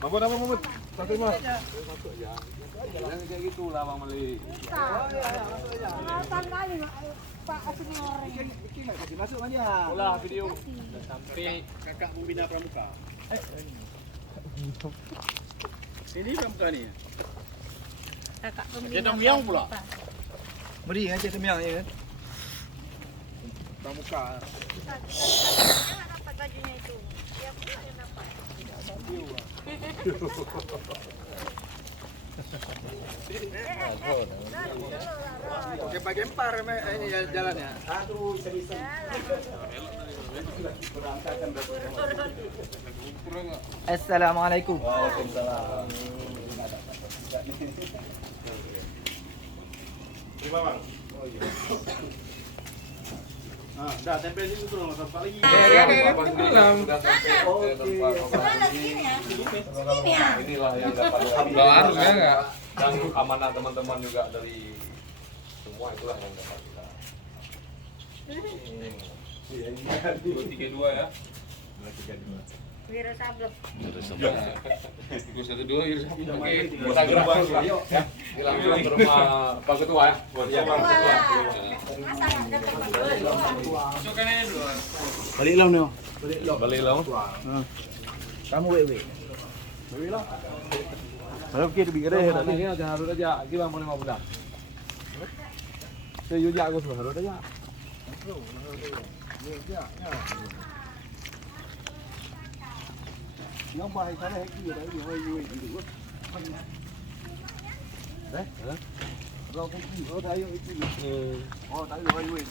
Mamut apa mamut? Satu mah. Jangan kayak gitu lah Bang Meli. Alasan kali Pak Senior. Bikin nggak jadi masuk aja. Bola video. Sampai kakak membina pramuka. Ini pramuka nih. Kakak Dia Temyang pula. Beri aja Temyang ya. Pramuka. Dapat bajunya itu. Dia pula yang dapat. Oke Pak Gempar ini jalannya. Aduh, bisa. Assalamualaikum. Waalaikumsalam. Terima Bang. Oh iya. Ah, dah tempel ini dulu enggak sampai lagi. Inilah yang dapat harus ya enggak. Dan amanah teman-teman juga dari semua itulah yang dapat kita. Iya, ini 232 ya. 232. Wiro Sablek. Terus 12 Wiro Sablek. Oke, kita gerak ya. Hilang ke rumah Pak Ketua ya. Buat siapa Pak Ketua. Balik long nih. Balik lo. Kamu wewe. Wewe lah. Kalau kita lebih gede Tadi ini aja harus aja. Gimana mau 15 bulan. Saya juga aku sudah harus aja. Yang baik sana heki ada di wewe itu. Đấy. Rồi cái gì ở đây itu. Oh, tại wewe.